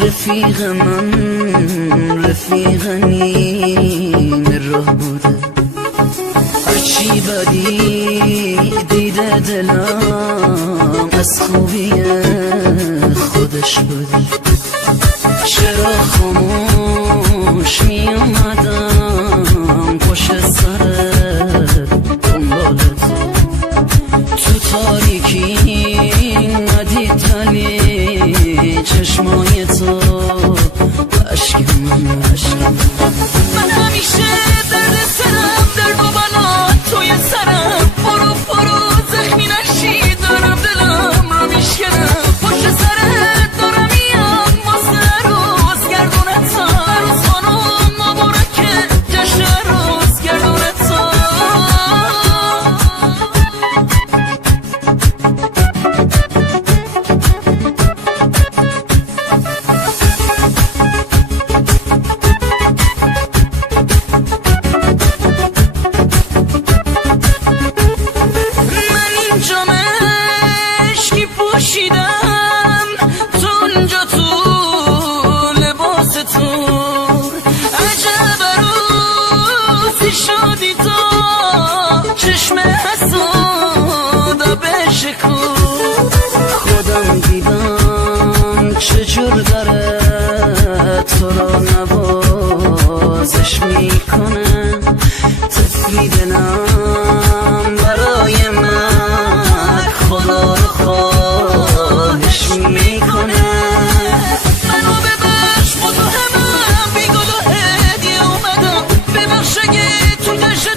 رفیق من رفیق نیم راه بوده، هرچی بدی دیده دلم از خوبی خودش بوده. چرا خاموش می اومدم پشت سرت دنبال تو تاریکی ندید تلی چشمای تو عشق من من همیشه درد سرم درد و بلا توی سرم برو زخمی نشی دارم دلم رو میشکنم پشت سرت دارم میام واسه روز گردونت تا روز خانم مبارکه جشن روز گردونت تا پوشیدم تو اونجا تو لباس تو عجب روزی شدی تو چشم حسودا بشکو خودم دیدم چجور داره تو را نوازش میکنه طفلی دلم برای من خدا رو خواهش میکنه منو ببخش متهمم بی گل و هدیه اومدم ببخش اگه تو دشت